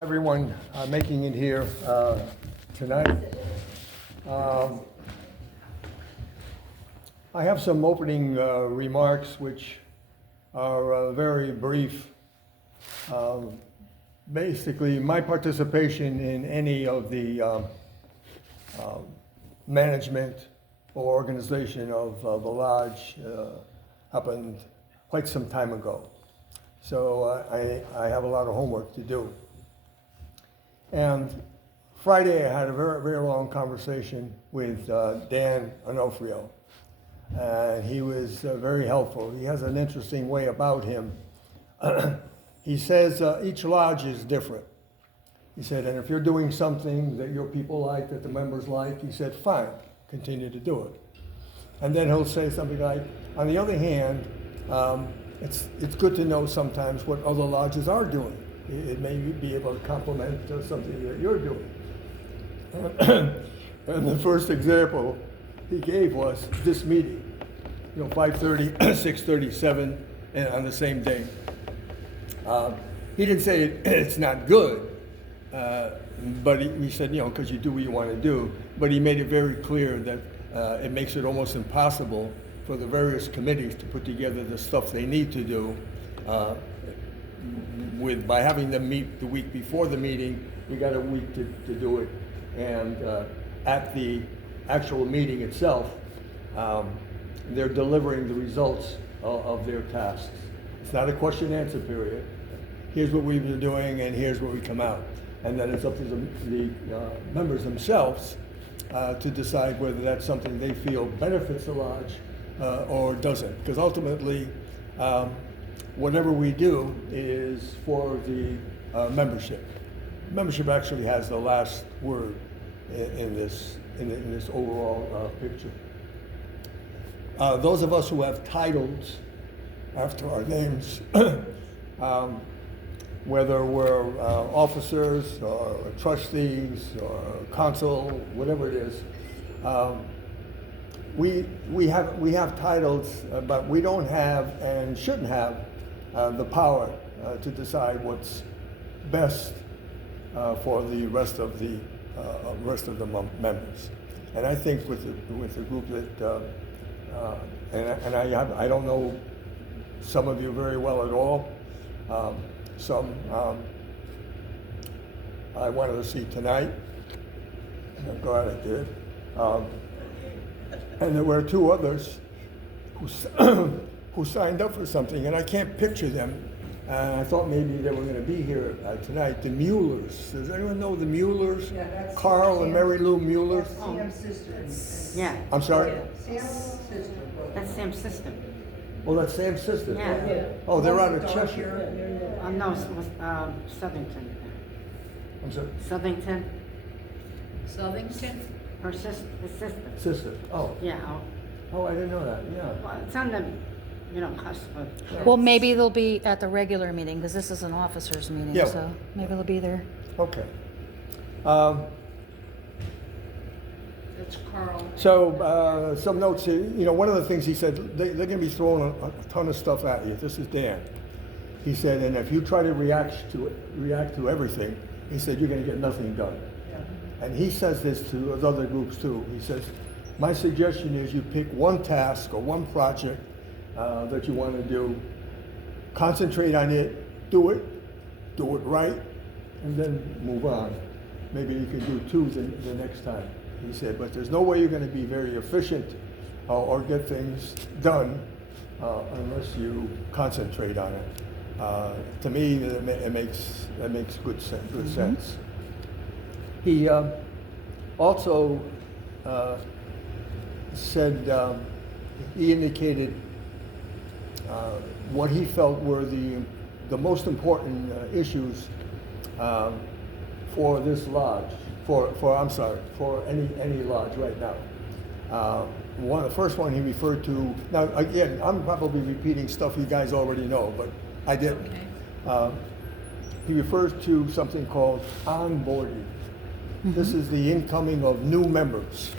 Everyone making it here tonight. I have some opening remarks which are very brief. Basically, my participation in any of the management or organization of the lodge happened quite some time ago. So I have a lot of homework to do. And Friday, I had a very, very long conversation with Dan Onofrio. And he was very helpful. He has an interesting way about him. He says each lodge is different. He said, and if you're doing something that your people like, that the members like, he said, fine, continue to do it. And then he'll say something like, on the other hand, it's good to know sometimes what other lodges are doing. It may be able to complement something that you're doing. And the first example he gave was this meeting, 5:30, 6:37, and on the same day. He didn't say it's not good, but he said, because you do what you want to do, but he made it very clear that it makes it almost impossible for the various committees to put together the stuff they need to do. By having them meet the week before the meeting, we got a week to do it. And at the actual meeting itself, they're delivering the results of their tasks. It's not a question and answer period. Here's what we've been doing and here's where we come out. And then it's up to the members themselves to decide whether that's something they feel benefits the lodge or doesn't. Because ultimately, whatever we do is for the membership. Membership actually has the last word in this overall picture. Those of us who have titles after our names, whether we're officers or trustees or consul, whatever it is, we have titles, but we don't have and shouldn't have the power to decide what's best for the rest of the members. And I think with the group that I don't know some of you very well at all. Some I wanted to see tonight, and I'm glad I did. And there were two others who signed up for something, and I can't picture them. I thought maybe they were going to be here tonight. The Muellers. Does anyone know the Muellers? Yeah, that's Carl and Mary Lou Mueller. Sam's sister. Yeah, I'm sorry? Sam's sister. that's Sam's sister. Oh, that's Sam's sister. Yeah. Oh, they're out of Cheshire. No, it was Southington. I'm sorry. Southington, Southington? her sister, his sister. Sister. Oh. Yeah, Oh, I didn't know that. Yeah. well, it's on the, cusp of. Well, maybe they'll be at the regular meeting, because this is an officers' meeting, Yeah. so maybe they'll be there. Okay. That's Carl. So some notes here. One of the things he said, they're going to be throwing a ton of stuff at you. This is Dan. He said, and if you try to react to everything, he said, you're going to get nothing done. And he says this to other groups too. He says, my suggestion is you pick one task or one project that you want to do, concentrate on it, do it right, and then move on. Maybe you can do two the next time. He said, but there's no way you're going to be very efficient or get things done unless you concentrate on it. To me, that makes good sense. He also said he indicated what he felt were the most important issues for this lodge. For any lodge right now. The first one he referred to. Now again, I'm probably repeating stuff you guys already know, but I didn't. Okay. He refers to something called onboarding. This is the incoming of new members.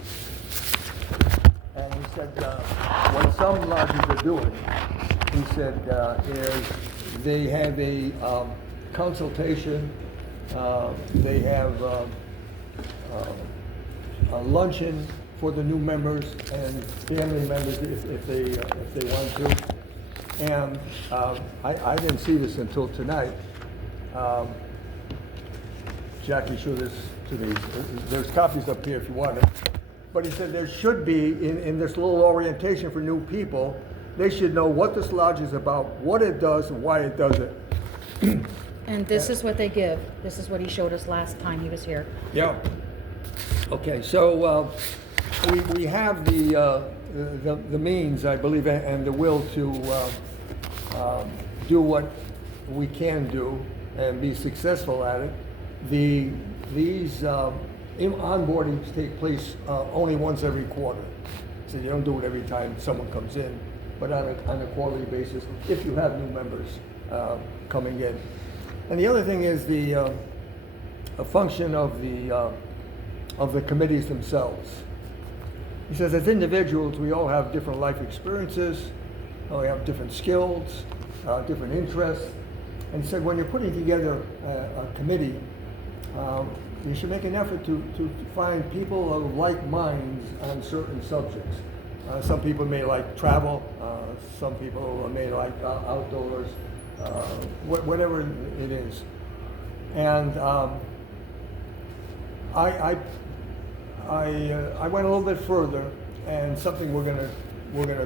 And he said what some lodges are doing, he said, is they have a consultation They have a luncheon for the new members and family members if they want to. And I didn't see this until tonight. Jackie showed this to me. There's copies up here if you want it. But he said there should be, in this little orientation for new people, they should know what this lodge is about, what it does, and why it does it. And this is what they give. This is what he showed us last time he was here. Yeah. Okay, so we have the means, I believe, and the will to do what we can do and be successful at it. These onboardings take place only once every quarter. So you don't do it every time someone comes in, but on a quarterly basis if you have new members coming in. And the other thing is a function of the committees themselves. He says as individuals we all have different life experiences, we have different skills, different interests, and said when you're putting together a committee, you should make an effort to find people of like minds on certain subjects. Some people may like travel, some people may like outdoors, whatever it is. And I went a little bit further, and something we're gonna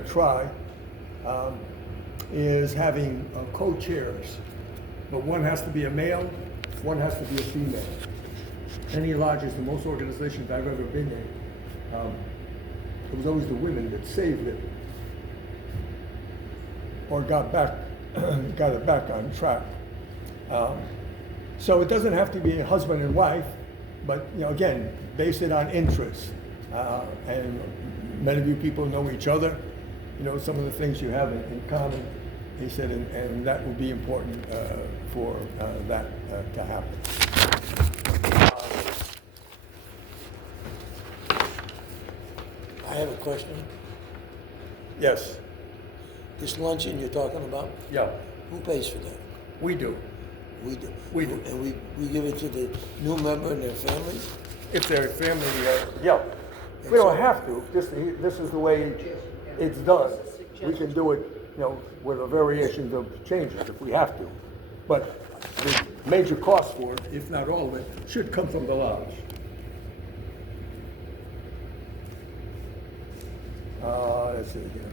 try is having co-chairs, but one has to be a male, one has to be a female. Any lodges, the most organizations I've ever been in, it was always the women that saved it or got it back on track. So it doesn't have to be a husband and wife, but again, base it on interest. And many of you people know each other. Some of the things you have in common. He said, and that would be important for that to happen. I have a question. Yes. This luncheon you're talking about, Yeah. who pays for that? We do. We do. We do. And we give it to the new member and their families? If their family, yeah. We don't have to. This is the way it's done. We can do it, with a variation of changes if we have to. But the major cost for it, if not all of it, should come from the lodge. Let's see here.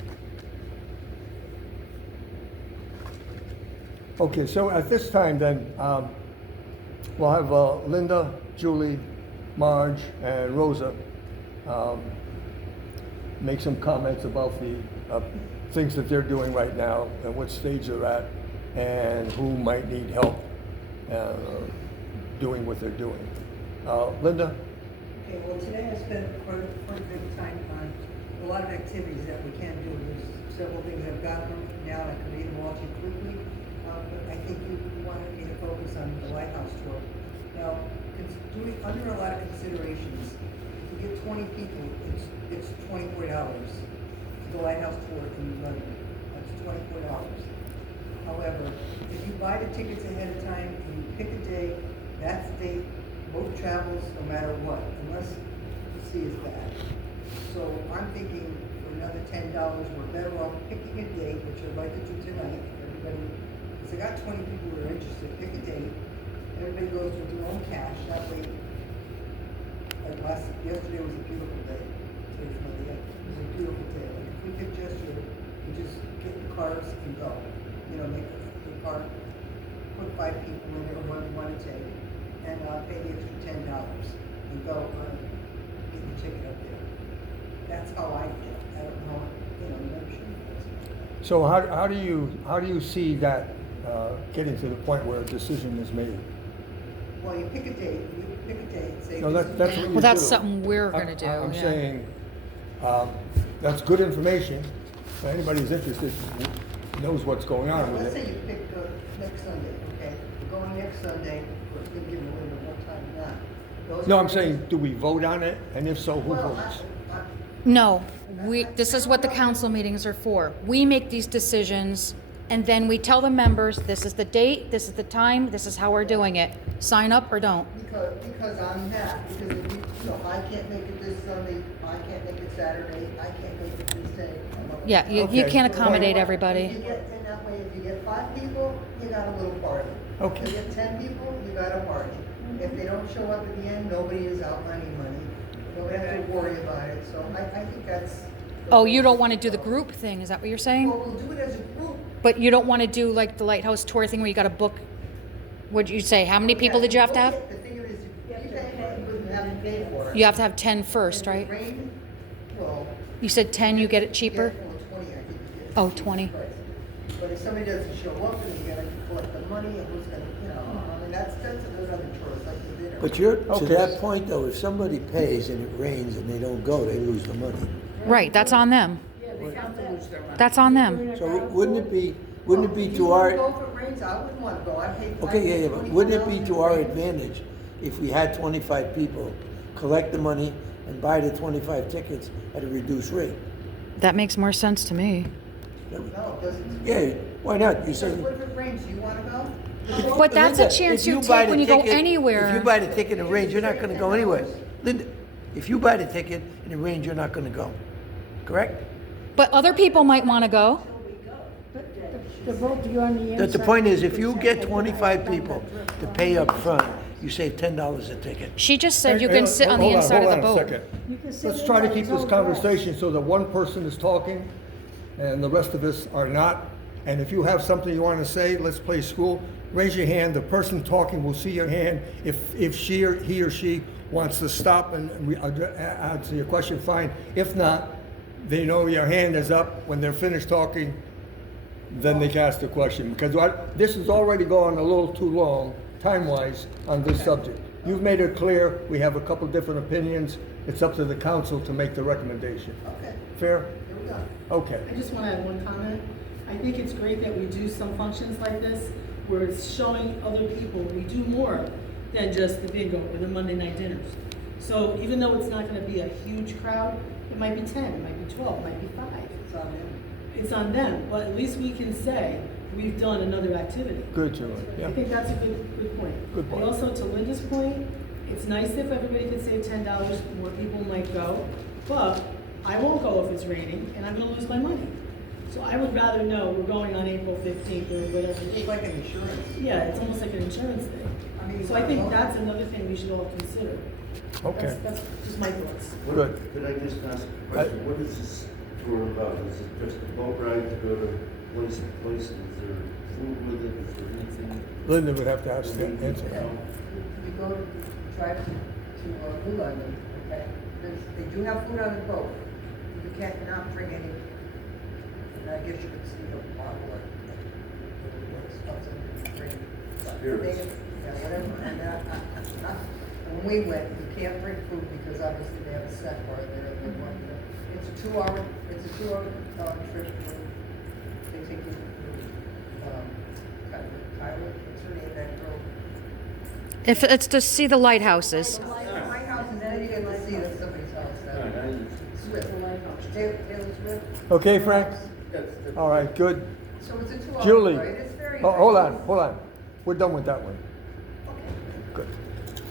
Okay, so at this time then, we'll have Linda, Julie, Marge, and Rosa make some comments about the things that they're doing right now and what stage they're at and who might need help doing what they're doing. Linda? Okay, well, today I spent quite a bit of time on a lot of activities that we can do. There's several things I've got them now, I can read them all to you quickly. But I think you wanted me to focus on the Lighthouse tour. Now, under a lot of considerations, if you get 20 people, it's $24 for the Lighthouse tour in London. That's $24. However, if you buy the tickets ahead of time and you pick a day, that's the date, both travels no matter what, unless the sea is bad. So I'm thinking for another $10, we're better off picking a date, which I'd like to do tonight. Everybody, because I got 20 people who are interested, pick a date. Everybody goes with their own cash. That way, yesterday was a beautiful day. Today's another day. It was a beautiful day. Like if we picked yesterday, we just get the cars and go. Make the car, put 5 people in it or one to take, and pay the extra $10 and go get the ticket up there. That's how I feel. I don't know, membership. So how do you see that getting to the point where a decision is made? Well, you pick a date, say. No, that's what you do. Well, that's something we're gonna do, I'm yeah. saying, that's good information. If anybody's interested, knows what's going on with Let's say it. you pick next Sunday, okay? We're going next Sunday, of course, we're giving away the one time now. No, I'm saying, do we vote on it? And if so, who Well, votes? No, this is what the council meetings are for. We make these decisions, and then we tell the members, this is the date, this is the time, this is how we're doing it. sign up or don't. Because I'm that, because if I can't make it this Sunday, I can't make it Saturday, I can't make it this day. Yeah, you Okay. can't accommodate If you everybody. get, in that way, if you get 5 people, you got a little party. Okay. If you get 10 people, you got a party. If they don't show up at the end, nobody is out any money. Nobody has to worry about it, so I think that's. Oh, you don't want to do the group thing, is that what you're saying? Well, we'll do it as a group. But you don't want to do like the Lighthouse tour thing where you got to book, what'd you say, how many people did you have to have? The thing is, you pay for it, but you have to pay for it. You have to have 10 first, right? If it rains, well, You said 10, you get it you cheaper? get, well, 20, I think you get. Oh, the 20. price. But if somebody doesn't show up and you gotta collect the money and who's gonna, I mean, that's another choice, like the dinner. But you're, to Okay. that point though, if somebody pays and it rains and they don't go, they lose the money. Right, that's on them. Yeah, they have to lose their money. That's on them. So wouldn't it be If to you wanna our, go if it rains, I wouldn't wanna go, I paid. okay, yeah, but wouldn't it be to our advantage if we had 25 people, collect the money and buy the 25 tickets at a reduced rate? That makes more sense to me. No, it doesn't. Yeah, why not? You say. What if it rains, do you wanna go? But that's a Linda, chance if you buy take the when you go ticket- anywhere. If you buy the ticket and it rains, you're not gonna go anywhere. Linda, if you buy the ticket and it rains, you're not gonna go. Correct? But other people might want to go. The vote, you're on the That the inside. point is, if you get 25 people to pay up front, you save $10 a ticket. She just said you Hey, can sit on the hold inside of the hold on boat. a second. You can sit Let's try to inside keep your this own grass. conversation so that one person is talking and the rest of us are not. And if you have something you want to say, let's play school, raise your hand. The person talking will see your hand. If he or she wants to stop and answer your question, fine. If not, they know your hand is up. When they're finished talking, then they can ask the question. Because this has already gone a little too long, time-wise, on this subject. You've made it clear, we have a couple different opinions. It's up to the council to make the recommendation. Okay, Fair? here we go. Okay. I just want to add one comment. I think it's great that we do some functions like this where it's showing other people we do more than just the bingo or the Monday night dinners. So even though it's not going to be a huge crowd, it might be 10, it might be 12, it might be 5. It's on them. It's on them, but at least we can say we've done another activity. Good, Julie. I Yeah. think that's a good point. Good point. And also to Linda's point, it's nice if everybody could save $10, more people might go, but I won't go if it's raining and I'm gonna lose my money. So I would rather know we're going on April 15th or whatever It's date. like an insurance. Yeah, it's almost like an insurance thing. I mean, So I think that's another thing we should all consider. Okay, That's just my thoughts. good. Could I just ask a question? What is this tour about? Is it just a boat ride to go to place to place? Is there food with it? Is there anything? Linda would have to ask that Yeah, answer. we go to try to Blue London, okay? They do have food on the boat. You can't not bring any, and I guess you could see a bottle or something to drink. Spirits. Yeah, whatever. And when we went, you can't bring food because obviously they have a set bar there. They want you to- It's a 2-hour trip. They take you to, Tyler, what's her name, that girl? If it's to see the lighthouses. My house, and then you get to see that somebody's house, Swift. Taylor Swift. Okay, Frank? All right, good. So it's a 2-hour Julie, ride, it's very. hold on. We're done with that one. Okay.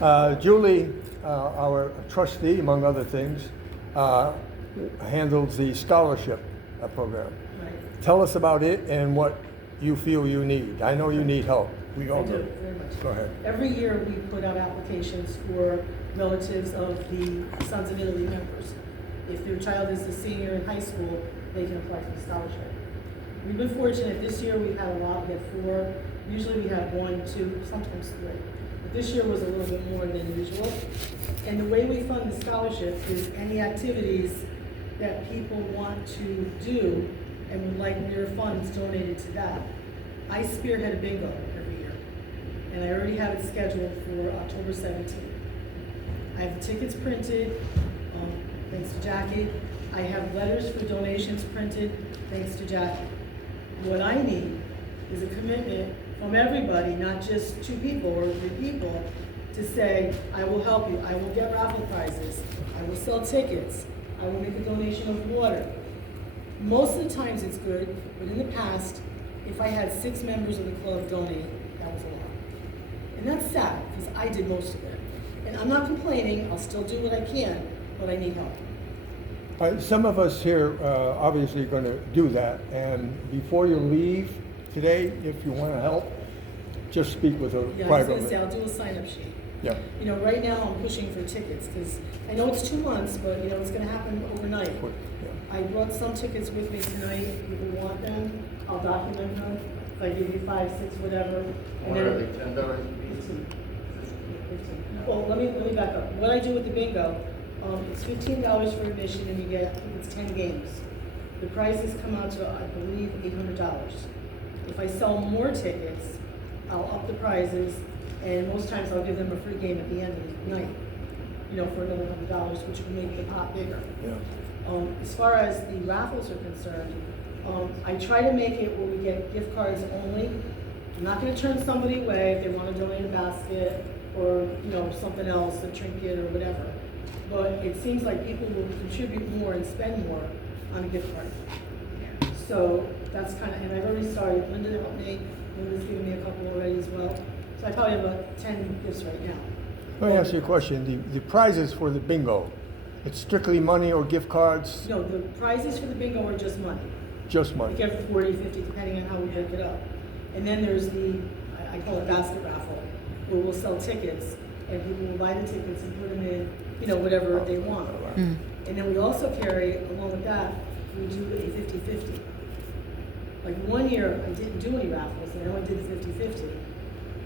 Good. Julie, our trustee, among other things, handles the scholarship program. Right. Tell us about it and what you feel you need. I know you need help. We all I do, do. very much. Go ahead. Every year, we put out applications for relatives of the Sons of Italy members. If their child is a senior in high school, they can apply for the scholarship. We've been fortunate, this year we had a lot, we had 4, usually we have 1, 2, sometimes 3. But this year was a little bit more than usual. And the way we fund the scholarship is any activities that people want to do and would like their funds donated to that. I spearhead a bingo every year, and I already have it scheduled for October 17th. I have the tickets printed, thanks to Jackie. I have letters for donations printed, thanks to Jackie. What I need is a commitment from everybody, not just 2 people or 3 people, to say, I will help you, I will get raffle prizes, I will sell tickets, I will make a donation of water. Most of the times it's good, but in the past, if I had 6 members of the club donate, that was a lot. And that's sad, because I did most of it. And I'm not complaining, I'll still do what I can, but I need help. Some of us here obviously are going to do that, and before you leave today, if you want to help, just speak with her Yeah, I was gonna privately. say, I'll do a sign-up sheet. Yeah, You know, right now I'm pushing for tickets, because I know it's 2 months, but you know, it's gonna happen overnight. quick, yeah. I brought some tickets with me tonight, if people want them, I'll document them, if I give you 5, 6, whatever. And What are then- they, $10 a piece? 15. Well, let me back up. What I do with the bingo, it's $15 for admission and you get, I think it's 10 games. The prizes come out to, I believe, $800. If I sell more tickets, I'll up the prizes, and most times I'll give them a free game at the end of the night, you know, for another $100, which will make the pot bigger. Yeah. As far as the raffles are concerned, I try to make it where we get gift cards only. I'm not gonna turn somebody away if they wanna donate a basket or, you know, something else, a trinket or whatever. But it seems like people will contribute more and spend more on a gift card. So that's kind of, and I've already started, Linda helped me, Linda's given me a couple already as well. So I probably have about 10 gifts right now. Let me ask you a question. The prizes for the bingo, it's strictly money or gift cards? No, the prizes for the bingo are just money. Just We money? get 40, 50, depending on how we break it up. And then there's the, I call it basket raffle, where we'll sell tickets, and people will buy the tickets and put them in, you know, whatever they want. Mm. And then we also carry, along with that, we do a 50-50. Like 1 year, I didn't do any raffles, and I only did the 50-50. It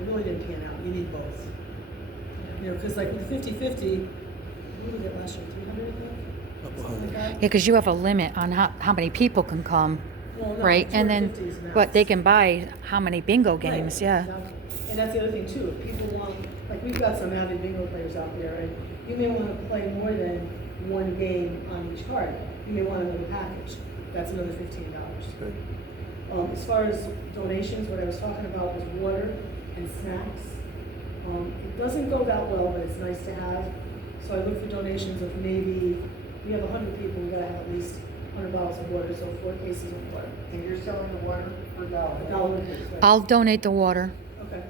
really didn't pan out, you need both. You know, because like with the 50-50, what did we get last year, 300, I think? Something like that? Yeah, because you have a limit on how many people can come, Well, no, right? And then, 250 is max. but they can buy how many bingo games, Right, yeah. exactly. And that's the other thing too, if people want, like we've got some avid bingo players out there, and you may want to play more than 1 game on each card. You may want another package, that's another $15. Good. As far as donations, what I was talking about was water and snacks. It doesn't go that well, but it's nice to have. So I look for donations of maybe, we have 100 people, we gotta have at least 100 bottles of water, so 4 cases of water. And you're selling the water for $1. $1 a piece, right? I'll donate the water. Okay.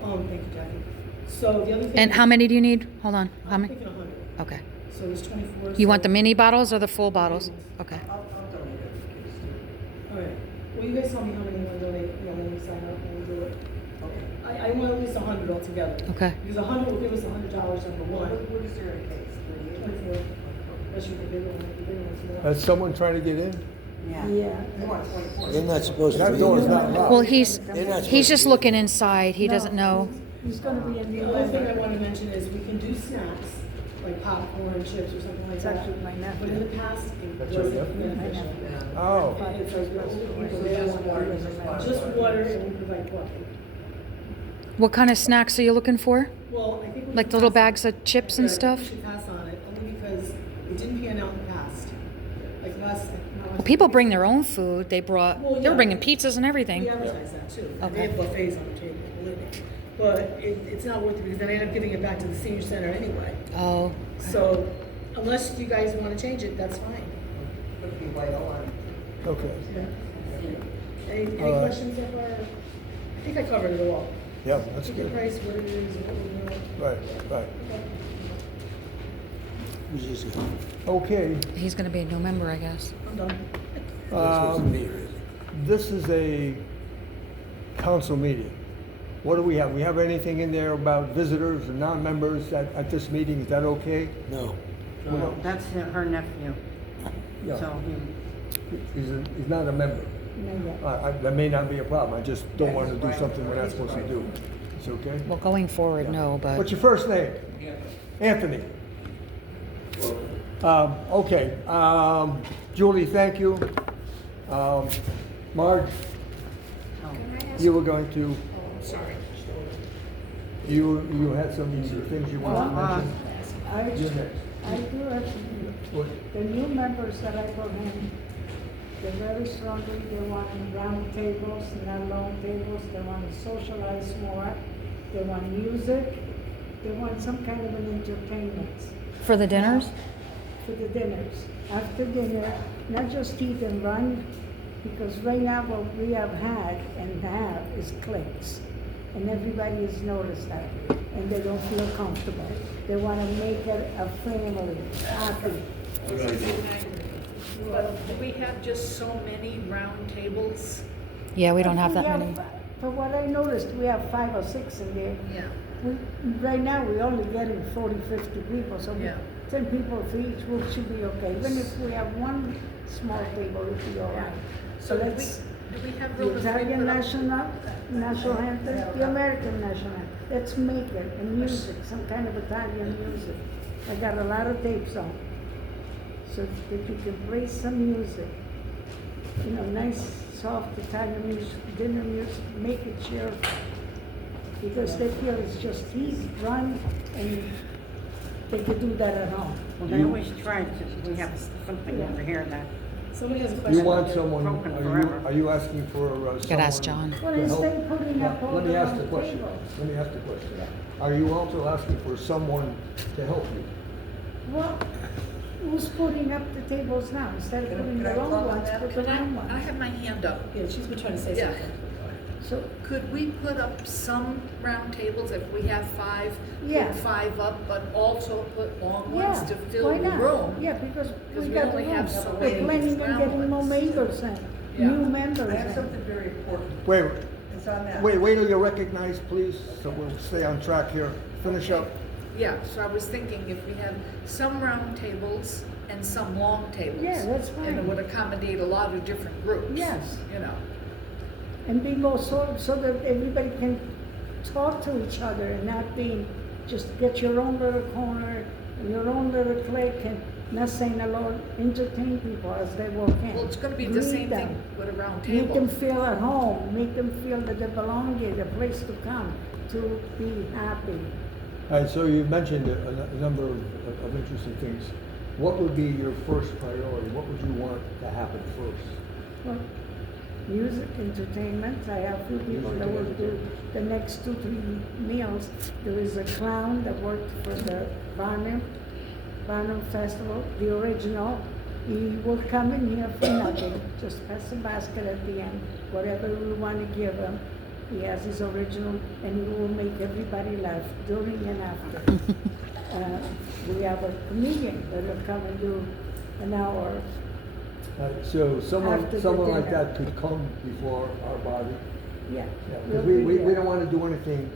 Thank you, Jackie. So the other thing. And how many do you need? Hold on, how I'm many? thinking 100. Okay. So there's 24. You want the so- mini bottles or the full bottles? Okay. I'll donate every case too. All right. Well, you guys tell me how many you want to donate, you know, when we sign up and we do it. Okay. I want at least 100 altogether. Okay. Because 100 will give us $100, number one. What is there in case? 24. Especially the bigger one, the bigger one's more. Has someone trying to get in? Yeah. You want 24. They're not supposed to That be. door's in not there. locked. Well, They're not supposed he's just to be. looking inside. He doesn't know. He's gonna be in The the other thing I other. want to mention is we can do snacks, like popcorn, chips, or something like It's that. actually my But in nephew. the past, it That's your wasn't nephew? beneficial. Oh, It's like the older people, they don't want water. Just water and we provide coffee. What kind of snacks are you looking for? Well, I think we Like should the little pass- bags of chips and Yeah, I think stuff? we should pass on it, only because it didn't pan out in the past. Like last. Well, people bring their own food. They brought, Well, they were yeah. bringing pizzas and everything. We advertise that too. Okay. They have buffets on the table, believe me. But it's not worth it because then I end up giving it back to the senior center anyway. Oh, So unless you guys want to change it, that's fine. Could be white on. okay. Any All right. questions so far? I think I covered it all. Yeah, that's Ticket good. price, what it is, what we know. Right, right. Who's this guy? Okay, he's gonna be a new member, I guess. I'm done. That's supposed to um, be, really. this is a council meeting. What do we have? We have anything in there about visitors or non-members at this meeting? Is that okay? No. Well, That's her nephew, yeah, so he, he's not a member. That may not be a problem. I just don't want to do something we're not supposed to do. It's okay? Well, going forward, no, What's but your first name? Anthony. Okay, Julie, thank you. Marge, you were going to, Sorry. you had some things you wanted to mention? You're next. I do have, What? the new members that I brought in, they're very strongly, they want round tables, not long tables, they want to socialize more, they want music, they want some kind of an entertainment for the dinners? for the dinners. After dinner, not just eat and run, because right now what we have had and have is cliques. And everybody has noticed that, and they don't feel comfortable. They wanna make it a family, happy. Good idea. But do we have just so many round tables? Yeah, we don't have that We many. From what I noticed, we have 5 or 6 in there. Yeah. Right now, we're only getting 40, 50 people, so Yeah. 10 people for each group should be okay. Even if we have one small table, it'll be all right. So do let's- we have The room if we Italian put up? national anthem, the American national anthem. Let's make it, and music, some kind of Italian music. I got a lot of tapes on, so that you can play some music. You know, nice, soft Italian music, dinner music, make it cheerful. Because they feel it's just heat, run, and they could do that at home. Well, they always try to, we have something over here that, Somebody has a question. You want someone, Broken forever. are you asking for someone? Could ask John. Well, to help? instead of putting up all Let me the ask the round question, tables. let me ask the question. Are you also asking for someone to help you? Well, who's putting up the tables now? Instead of Can I- putting can I the long talk on ones, that? put the Can round I ones. have my hand up. Yeah, she's been trying to say Yeah. something. So, Could we put up some round tables if we have 5? Yeah. Put 5 up, but also put long ones yeah, to fill why the not? room? Yeah, because Because we we got the only room. have so We're many planning on round getting more ones. members in, Yeah. new members I have in. something very important. Wait, It's on that. wait till you're recognized, please, so we'll stay on track here. Finish up. Yeah, so I was thinking if we have some round tables and some long tables. Yeah, that's And fine. it would accommodate a lot of different groups. Yes. You know, And be more so that everybody can talk to each other and not be, just get your own little corner, your own little clique, and not saying hello, entertain people as they walk in. well, it's gonna be the Greet same them. thing with a round Make them table. feel at home, make them feel that they belong here, the place to come, to be happy. All right, so you mentioned a number of interesting things. What would be your first priority? What would you want to happen first? Well, music, entertainment, I have few people that will do the next 2-3 meals. There is a clown that worked for the Barnum Festival, the original. He will come in here for nothing, just pass the basket at the end, whatever we want to give him. He has his original, and he will make everybody laugh during and after. We have a comedian that will come and do an hour. So someone After the like dinner. that could come before our body. Yeah. Yeah, we'll because be we there. don't want to do anything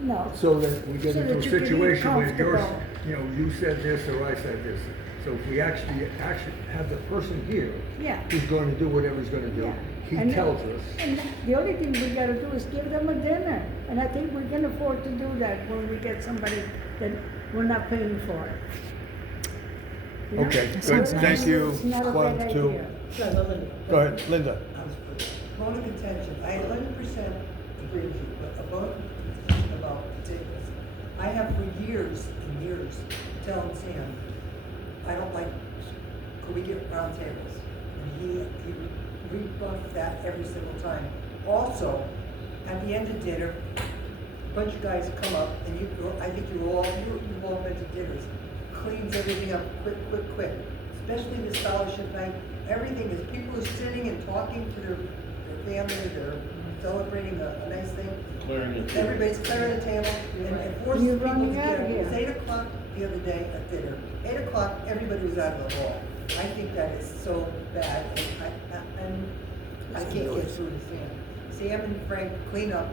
No. so that we get So into a that you can be situation where you're, comfortable. you know, you said this or I said this. So if we actually have the person here Yeah. who's going to do whatever he's going to do, Yeah. he And- tells us. And the only thing we gotta do is give them a dinner, and I think we can afford to do that when we get somebody that we're not paying for. You know? Okay, That good. sounds nice. Thank you. It's not a One, bad two. idea. Yeah, Linda. Go ahead, Linda. Bone of contention, I 11% agree with you, but a bone of contention about tables. I have for years and years telling Sam, I don't like, could we get round tables? And he rebuffed that every single time. Also, at the end of dinner, a bunch of guys come up, and I think you've all been to dinners, cleans everything up quick. Especially the scholarship night, everything is, people are sitting and talking to their family, they're celebrating a nice thing. Clearing it. Everybody's clearing the table, and it forces You're people running to out get, here. it was 8 o'clock the other day at dinner. 8 o'clock, everybody was out of the hall. I think that is so bad, and I can't get through to Sam. Sam and Frank clean up,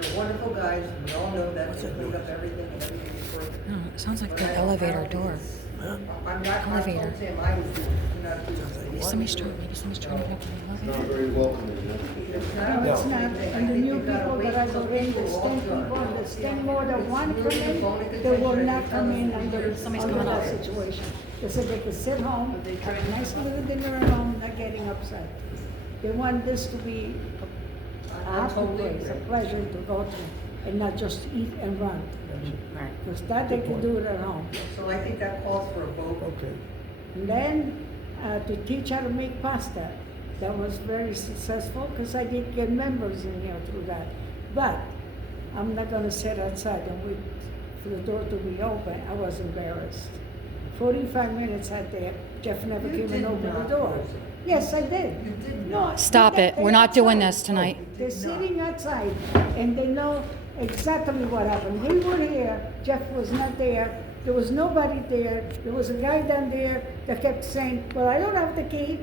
they're wonderful guys, we all know that, they clean up everything and everything is perfect. No, it sounds like But the I don't elevator think door. it's- I'm not, I Elevator. told Sam I was doing, not doing Maybe this. somebody's trying to open up the Not elevator. very welcoming, huh? It's No, not it's a not, thing. I and the think new you've gotta people wait that are till going, people there's walk 10 through. people, there's 10 more than It's one really come in, bone of they will contention. not come in under, Somebody's under coming that up. situation. They said they could sit home, have a nice little dinner at home, not getting upset. They want this to be a I happy totally place, a agree. pleasure to go to, and not just eat and run. Right. Because that they can do it at home. So I think that calls for a vote. Okay. And then, to teach how to make pasta. That was very successful, because I did get members in here through that. But I'm not gonna sit outside and wait for the door to be open. I was embarrassed. 45 minutes out there. Jeff never You came and did opened not. the door. Yes, I did. You did No, not. Stop it. they- We're not doing outside. this tonight. They're sitting outside, and they know exactly what happened. We were here, Jeff was not there, there was nobody there. There was a guy down there that kept saying, well, I don't have the key,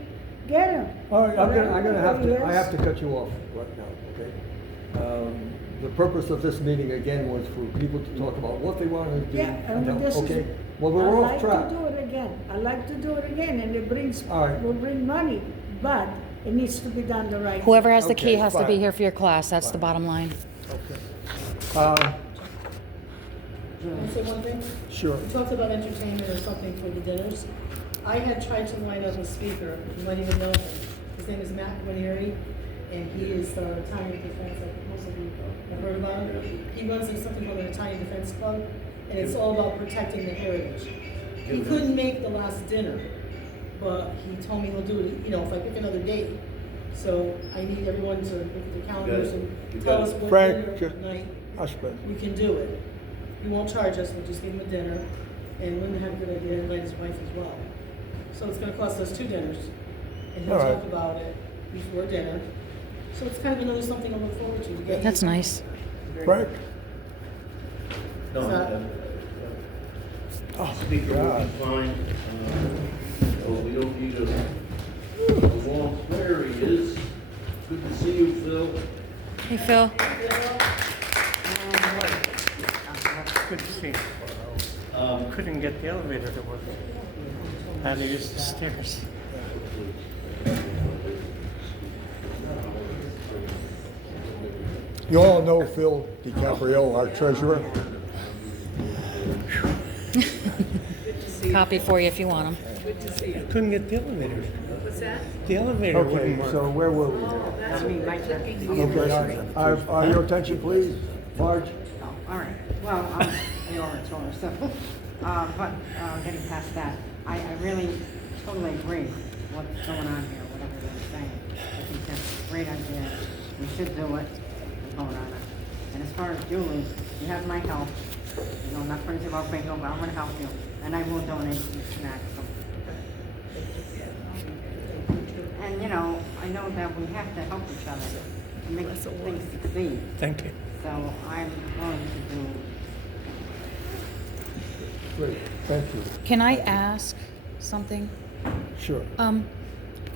get him. All right, I'm gonna have to, I have Yes. to cut you off right now, okay? The purpose of this meeting again was for people to talk about what they wanted to do. Yeah, and this is. Okay, well, we're off track. I like to do it again, I like to do it again, and it brings, All right. will bring money, but it needs to be done the right way. Whoever has the key Okay, has to be fine. here for your class. That's the Fine. bottom line. Okay. Can I say one thing? Sure. We talked about entertainment or something for the dinners. I had tried to line up a speaker, you might even know him. His name is Matt Guarnieri, and he is the Italian Defense, I think most of you have heard about him. He runs something called the Italian Defense Club, and it's all about protecting the heritage. He couldn't make the last dinner, but he told me he'll do it, you know, if I pick another date. So I need everyone to look at their calendars and You tell got us it. what Frank, dinner just- night Hush, please. we can do it. He won't charge us, we'll just give him a dinner, and Linda had a good idea, invite his wife as well. So it's gonna cost us 2 dinners, and he'll All right. talk about it before dinner. So it's kind of another something to look forward to. to get That's you- nice. Frank? No, Is that- Oh, speaker will God. be fine. So we don't need a long prayer, he is. Good to see you, Phil. Hey, Phil. Good to see you. Couldn't get the elevator to work. Had to use the stairs. You all know Phil DiCaprio, our treasurer. Copy for you if you want them. Good to see you. Couldn't get the elevator. What's that? The elevator Okay, wouldn't work. so where were we? Oh, that's what we're clicking. Okay, your attention, please. Marge? All right, well, I'm the orator, so, getting past that, I really totally agree with what's going on here, whatever they're saying. I think that's a great idea, we should do it, what's going on. And as far as Julie, you have my help, you know, I'm not crazy about bingo, but I'm gonna help you, and I will donate some snacks. And, you know, I know that we have to help each other to make things succeed. Thank you. So I'm willing to do. Great, thank you. Can I ask something? Sure.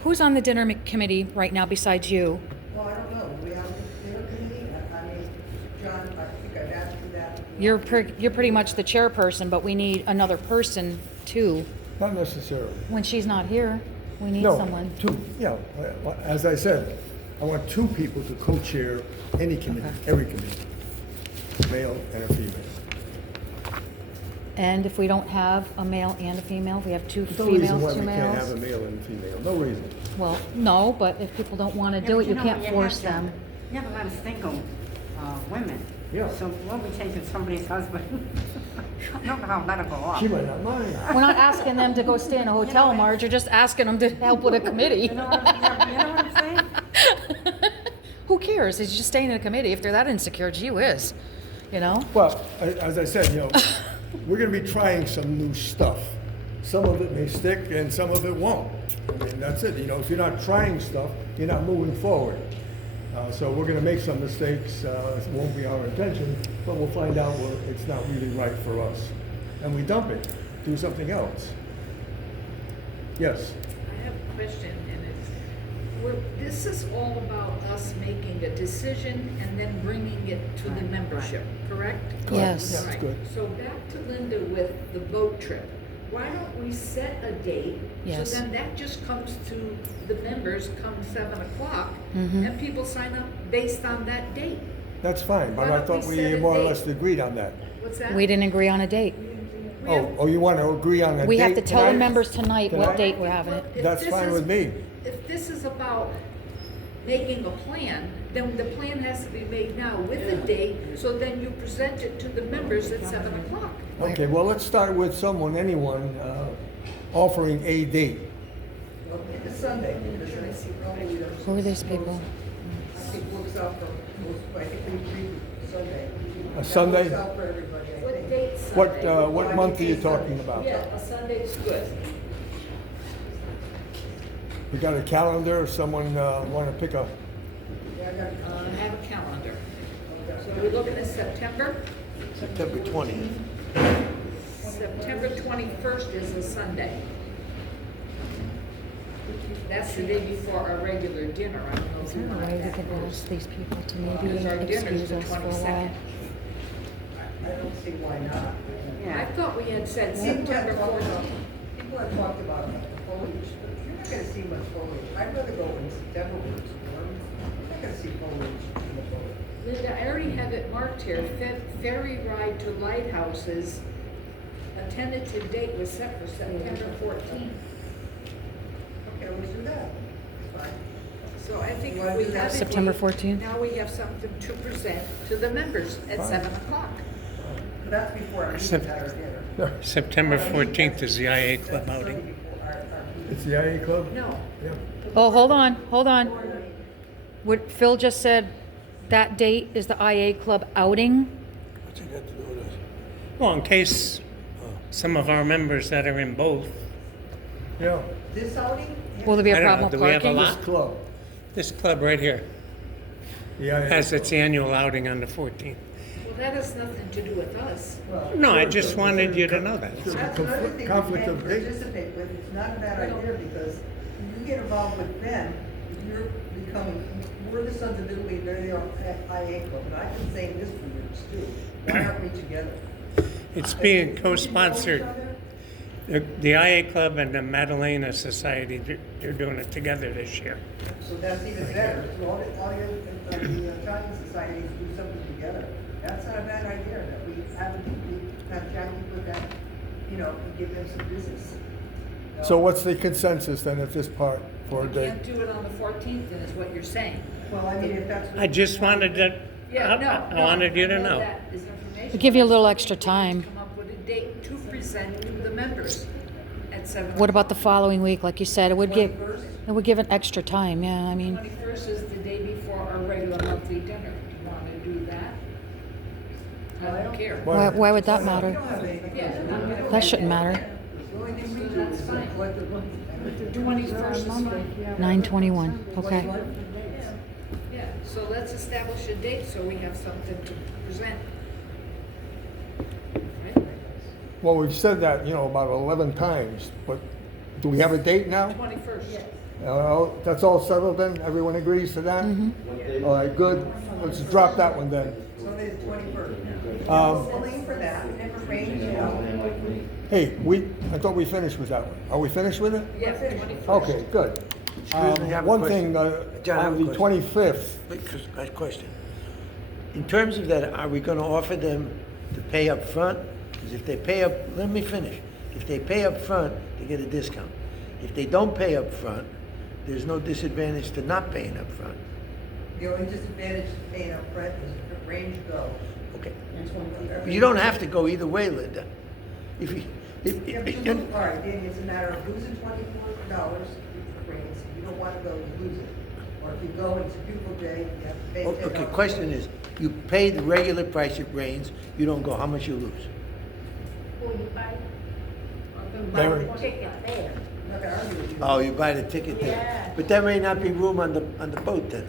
Who's on the dinner committee right now besides you? Well, I don't know, we have a dinner committee, I mean, John, I think I've asked you that. You're pretty much the chairperson, but we need another person too. Not necessarily. When she's not here, we need No, someone. 2, yeah, as I said, I want 2 people to co-chair any committee, every committee, male and a female. And if we don't have a male and a female, we have 2 There's no reason females, why 2 we can't have a males. male and a female, no reason. Well, no, but if people don't want to do it, you can't force them. You have a lot of single women. Yeah. So we'll be taking somebody's husband. I don't know how that'll go off. She might not mind. We're not asking them to go stay in a hotel, Marge, you're just asking them to help with a committee. You know what I'm saying? Who cares? It's just staying in a committee. If they're that insecure, gee whiz, you know? Well, as I said, we're gonna be trying some new stuff. Some of it may stick and some of it won't. I mean, that's it, if you're not trying stuff, you're not moving forward. So we're gonna make some mistakes, it won't be our intention, but we'll find out where it's not really right for us. And we dump it, do something else. Yes, I have a question, and this is all about us making a decision and then bringing it to the membership, correct? Yes. Yeah, that's Right. good. So back to Linda with the boat trip. Why don't we set a date? Yes. So then that just comes to the members come 7 o'clock, Mhm. and people sign up based on that date. that's fine, but Why I don't thought we set we a more or date? less agreed on that. What's that? We didn't agree on a date. We have- Oh, you wanna agree on a date? We have to tell the tonight? members tonight what Tonight? date we're having it. If That's this fine is- with me. If this is about making a plan, then the plan has to be made now with a date, so then you present it to the members at 7 o'clock. Okay, well, let's start with anyone offering a date. Well, pick a Sunday, because I see probably there's. Who are these people? I think works out for most, I think we agree with Sunday. A Sunday? That works out for everybody, I What think. dates Sunday. What month are you talking about? Yeah, a Sunday's good. You got a calendar, or someone wanna pick a, Have a calendar. So we're looking at September. September 20th. September 21st is a Sunday. That's the day before our regular dinner. I don't know Is if you there a want way we that. could ask these people to Because maybe our dinner's excuse the us for a while? 22nd. I don't see why not. I Yeah. thought we had said People September have talked about, 14th. people have talked about the foliage, but you're not gonna see much foliage. I'd rather go in September when it's warm. You're not gonna see foliage in the fall. Linda, I already have it marked here. Ferry ride to lighthouses. A tentative date was set for September 14th. Okay, let's do that. It's fine. So I think You if wanna we do that? have a September date, 14th? now we have something to present to the members at 7 o'clock. But that's before our meeting, Sep- not our dinner. September 14th is the IA Club That's outing. certainly before our meeting. it's the IA Club? No, Yeah. Oh, hold on. What Phil just said, that date is the IA Club outing? What's it got to do with us? Well, in case some of our members that are in both, Yeah, This outing? Will there be I a don't problem know, with do we have a parking? lot? this club, this club right here the IA. has its Club. annual outing on the 14th. well, that has nothing to do with us. Well, No, I Sure, just sure, wanted sure. you to know that. Sure. that's another Conflict- thing we conflict can of date. participate with. It's not a bad idea because if you get involved with them, you're becoming, we're the Sons of Italy, they're the IA Club, and I've been saying this for years too. Why aren't we together? It's being You know co-sponsored. each other? The IA Club and the Madalena Society, they're doing it together this year. So that's even better. So all your, the Italian societies do something together. That's not a bad idea, that we have Jackie put that, you know, and give them some business. So what's the consensus then at this part for a We date? can't do it on the 14th, then is what you're saying. Well, I mean, if that's. what I just wanted to, Yeah, no, I wanted you to know. That is information. We'll give you a little extra time. Come up with a date to present to the members at 7 o'clock. What about the following week? Like you said, it would give, 21st? it would give an extra time, yeah, I mean, 21st is the day before our regular monthly dinner. Do you want to do that? I don't care. why would that We matter? don't have anything. Yeah. That shouldn't matter. The only thing we do That's is fine. collective. The 21st is fine. 9/21, okay. Yeah, so let's establish a date so we have something to present. Right? Well, we've said that, about 11 times, but do we have a date now? 21st. That's all settled then? Everyone agrees to that? All right, good. Let's drop that one then. Sunday the 21st. Um, We'll aim for that, and for range, you know. Hey, I thought we finished with that one. Are we finished with it? Yeah, 21st. Okay, good. Excuse me, I have a One question. thing, John, I have on a the question. 25th, A question. In terms of that, are we gonna offer them to pay up front? Because if they pay up, let me finish. If they pay up front, they get a discount. If they don't pay up front, there's no disadvantage to not paying up front. The only disadvantage to paying up front is the range go. Okay. And 20. You don't have to go either way, Linda. If you, Yeah, but you lose- all right, Danny, it's a matter of losing $24 for range. If you don't want to go, you lose it. Or if you go and it's a beautiful day, you have to pay. okay, question is, you pay the regular price it rains, you don't go, how much you lose? Larry. I'm not gonna argue with you. Oh, you buy the ticket there. But there may not be room on the boat then.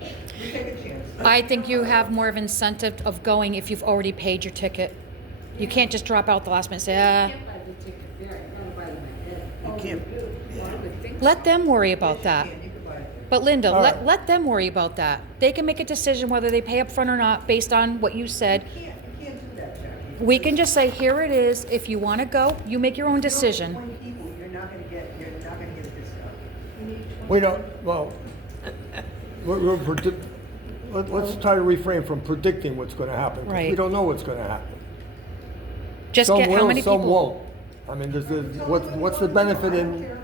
You take a chance. I think you have more of incentive of going if you've already paid your ticket. You can't just drop out the last minute and say, You can't buy the ticket there, you gotta buy them ahead. You can't, Well, I would think let them worry about that. You can buy it. But Linda, All let, right. let them worry about that. They can make a decision whether they pay up front or not based on what you said. You can't do that, Jackie. We can just say, here it is. If you want to go, you make your own decision. 20 people, you're not gonna get a discount. we don't, well, let's try to refrain from predicting what's going to happen. 'Cause we Right. don't know what's going to happen. Just Some get how will, many some people. won't. I mean, what's the benefit I don't in, care.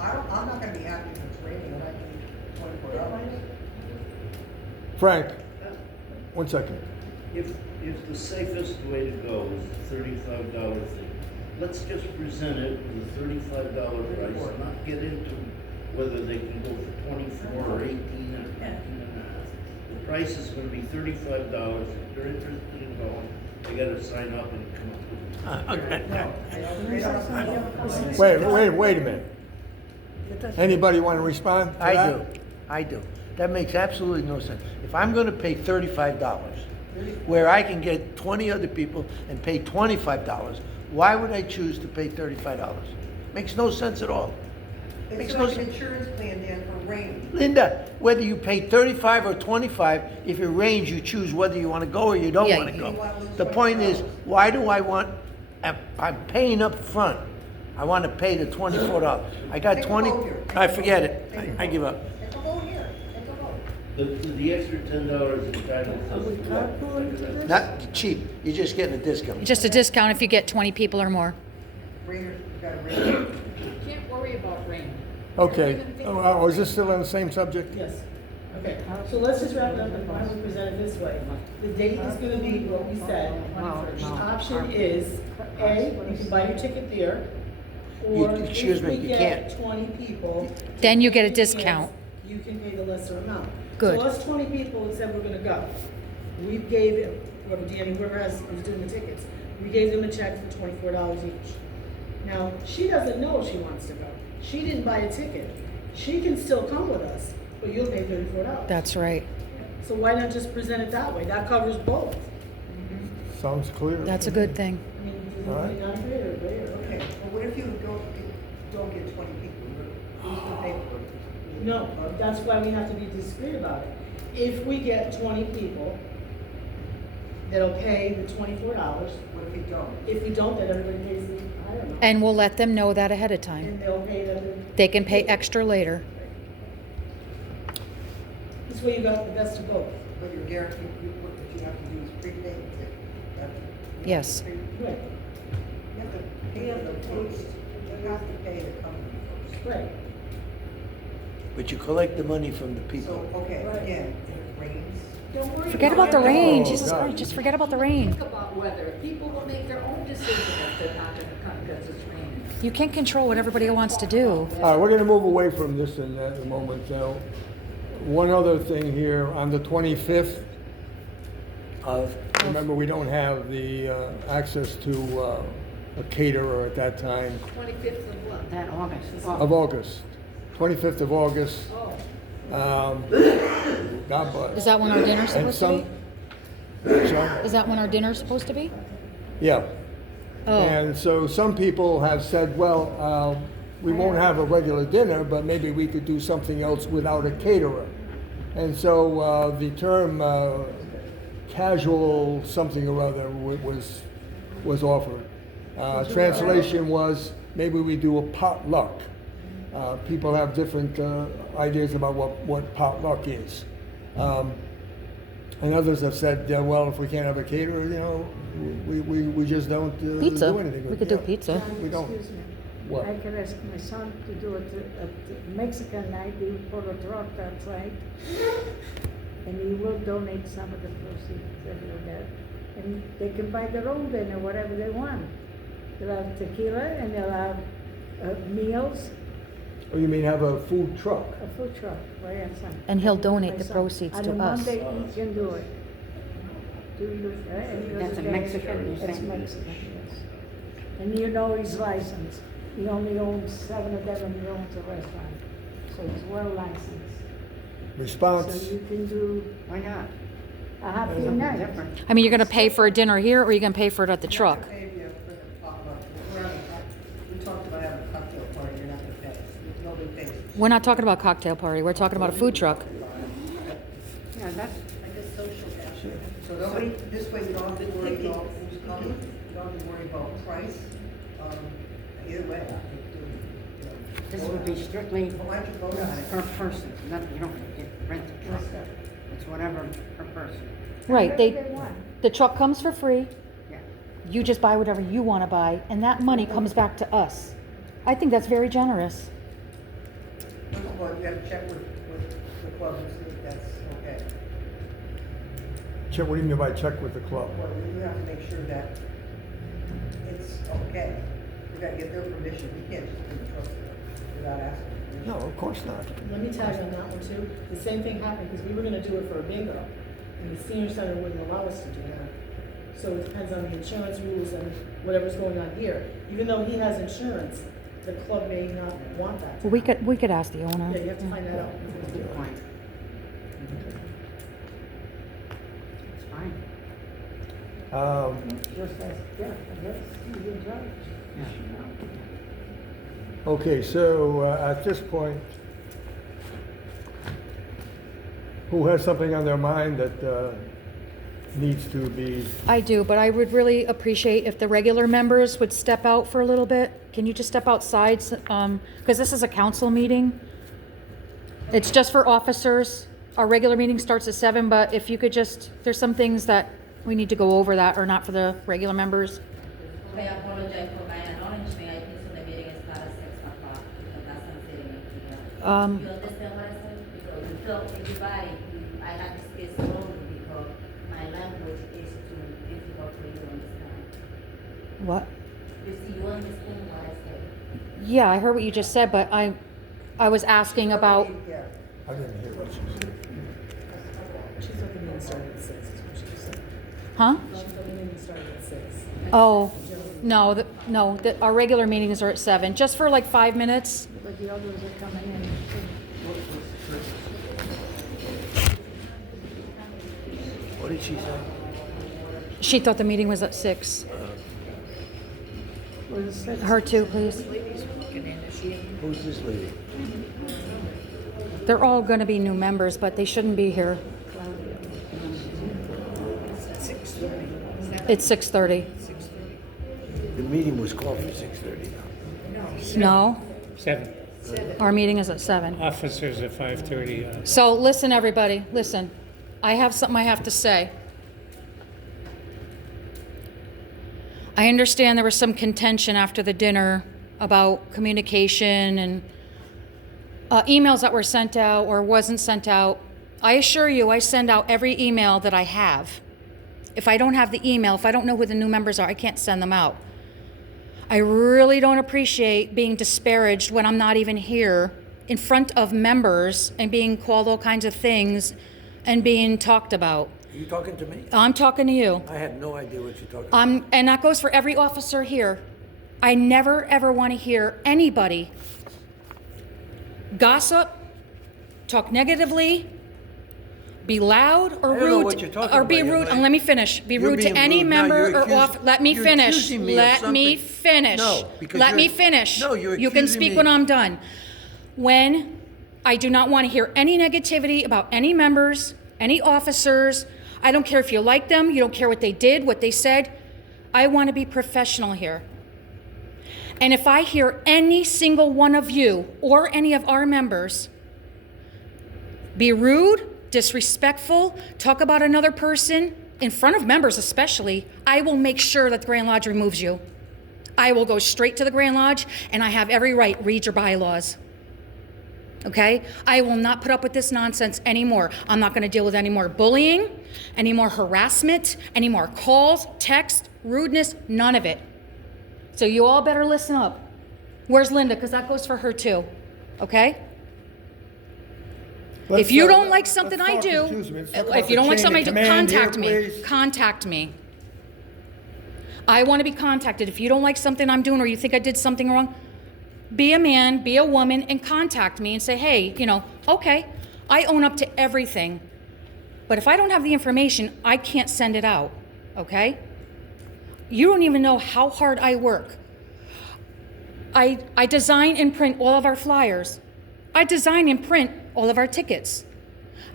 I don't care. I'm not gonna be happy if it's raining and I can 24 hours. Frank, 1 second. If the safest way to go is the $35 thing, let's just present it with a $35 price, not get into whether they can go for 24 or 18 or 19 and a half. The price is gonna be $35. If they're interested in going, they gotta sign up and come up with No, they don't sign up. Wait a minute. Anybody want to respond to that? I do. That makes absolutely no sense. If I'm gonna pay $35, where I can get 20 other people and pay $25, why would I choose to pay $35? Makes no sense at all. Makes It's no like an sense. insurance plan, Dan, for rain. Linda, whether you pay 35 or 25, if it rains, you choose whether you wanna go or you don't Yeah, wanna you- go. You wanna lose The point is, $25. why do I want, I'm paying up front. I wanna pay the $24. I got Take a 20, vote here. Take I a forget vote. it. Take a I give vote. up. Take a vote here, take a vote. The extra $10 entitles us to what? Not cheap, you're just getting a discount. Just a discount if you get 20 people or more. Rainers, you gotta rain. You can't worry about rain. Okay, oh, is this still on the same subject? Yes. Okay, so let's just wrap it up and why don't we present it this way? The date is gonna be what we said. The option is, A, you can buy your ticket there, or if Excuse me, we you get can't. 20 people. Then you get a in discount. advance, You can pay the lesser amount. Good. So us 20 people that said we're gonna go, we gave, whoever is doing the tickets, we gave them a check for $24 each. Now, she doesn't know if she wants to go. She didn't buy a ticket. She can still come with us, but you'll pay $34. That's right. So why not just present it that way? That covers both. Sounds clear. That's a good thing. I mean, does All right. anybody not agree or agree? Okay, well, what if you don't get 20 people? Who's gonna pay for it? No, that's why we have to be discreet about it. If we get 20 people that'll pay the $24, What if you don't? if we don't, then everybody pays the, I don't know. And we'll let them know that ahead of time. And they'll pay the. They can pay extra later. This way you got the best of both. But you're guaranteed, what you have to do is prepay it. You have to- Yes. Right, You have to pay the first, you have to pay to come first. right. But you collect the money from the people. So, okay, Right. again, if it rains, Don't worry. Forget about the rain. Oh, Jesus God. Christ, just forget about the rain. Think about weather. People will make their own decision if they're not gonna come because it's raining. You can't control what everybody wants to do. All right, we're gonna move away from this in a moment. Now, one other thing here, on the 25th of, remember, we don't have the access to a caterer at that time, 25th of what? That August. of August. 25th of August. Oh, God bless. Is that when our dinner's And supposed to some, sorry? be? Is that when our dinner's supposed to be? Yeah. Oh, And so some people have said, well, we won't have a regular dinner, but maybe we could do something else without a caterer. And so the term casual something or other was offered. Translation was maybe we do a potluck. People have different ideas about what potluck is. And others have said, yeah, well, if we can't have a caterer, you know, we just don't pizza. do anything. We could do Yeah. pizza. We don't. Excuse me. What? I could ask my son to do it at the Mexican night, we put a truck outside. And he will donate some of the proceeds that he'll get. And they can buy their own dinner, whatever they want. They'll have tequila and they'll have meals, Oh, you mean have a food truck? a food truck, right outside. And he'll donate My the son. proceeds to On us. a Monday, he can do it. And the That's other a day- Mexican, you're That's saying? Mexican, yes. And you know he's licensed. He only owns 7 of them and he owns a restaurant. So he's well licensed. Response? So you can do Why not? a happy Something night. different. I mean, you're gonna pay for a dinner here or you're gonna pay for it at the truck? You're not gonna pay if you for the potluck. We talked about having a cocktail party, you're not gonna pay. Nobody pays. We're not talking about cocktail party, we're talking about a food truck. Yeah, that's, So nobody, this way you don't have to worry about who's coming, you don't have to worry about price. Either way, I think do, you know. this would be strictly Why don't you vote on it? per person, nothing, you don't get rent a truck. It's whatever per person. Right, Whatever they want. the truck comes for free, Yeah. you just buy whatever you wanna buy, and that money comes back to us. I think that's very generous. First of all, you have to check with the club and see if that's okay. Check, what do you mean by check with the club? Well, you have to make sure that it's okay. You gotta get their permission, you can't just do the trust without asking permission. No, of course not. Let me tag on that one too. The same thing happened because we were gonna do it for a bingo and the senior center wouldn't allow us to do that. So it depends on the insurance rules and whatever's going on here. Even though he has insurance, the club may not want that. Well, we could ask the owner. Yeah, you have to find that out. Good point. It's fine. Just as, yeah, I guess, you can judge. Okay, so at this point, who has something on their mind that needs to be, I do, but I would really appreciate if the regular members would step out for a little bit. Can you just step outside? Because this is a council meeting. It's just for officers. Our regular meeting starts at 7, but if you could just, there's some things that we need to go over that are not for the regular members. I apologize for my acknowledgement. I think so the meeting is not at 6 o'clock because that's not sitting in here. You understand what I said? Because you tell everybody, I have to speak slowly because my language is too difficult for you to understand. What? You see, you understand what I said? Yeah, I heard what you just said, but I was asking about, Yeah. I didn't hear what she said. She's looking to start at 6, is what she said. huh? She's looking to start at 6. Oh, no, our regular meetings are at 7, just for like 5 minutes. But the others are coming in. What did she say? She thought the meeting was at 6. Her too, please. Who's this lady? They're all gonna be new members, but they shouldn't be here. It's 6:30. The meeting was called for 6:30 now. No, 7. our meeting is at 7. Officers at 5:30. So listen, everybody, listen. I have something I have to say. I understand there was some contention after the dinner about communication and emails that were sent out or wasn't sent out. I assure you, I send out every email that I have. If I don't have the email, if I don't know who the new members are, I can't send them out. I really don't appreciate being disparaged when I'm not even here in front of members and being called all kinds of things and being talked about. Are you talking to me? I'm talking to you. I had no idea what you're talking about. And that goes for every officer here. I never ever want to hear anybody gossip, talk negatively, be loud or I don't know rude, what you're talking or be about, rude. young And let me finish. Be You're rude to being any rude. Now member you're or accusing- let me you're finish. accusing me of Let me something. finish. No, because let me you're- finish. No, you're You can accusing speak me. when I'm done. When I do not want to hear any negativity about any members, any officers. I don't care if you like them. You don't care what they did, what they said. I want to be professional here. And if I hear any single one of you or any of our members be rude, disrespectful, talk about another person, in front of members especially, I will make sure that the Grand Lodge removes you. I will go straight to the Grand Lodge, and I have every right, read your bylaws. Okay? I will not put up with this nonsense anymore. I'm not gonna deal with any more bullying, any more harassment, any more calls, text, rudeness, none of it. So you all better listen up. Where's Linda? Because that goes for her too. Okay? If you don't like something I do, if you don't like something I do, contact me. Contact me. I want to be contacted. If you don't like something I'm doing or you think I did something wrong, be a man, be a woman, and contact me and say, hey, okay, I own up to everything. But if I don't have the information, I can't send it out, okay? You don't even know how hard I work. I design and print all of our flyers. I design and print all of our tickets.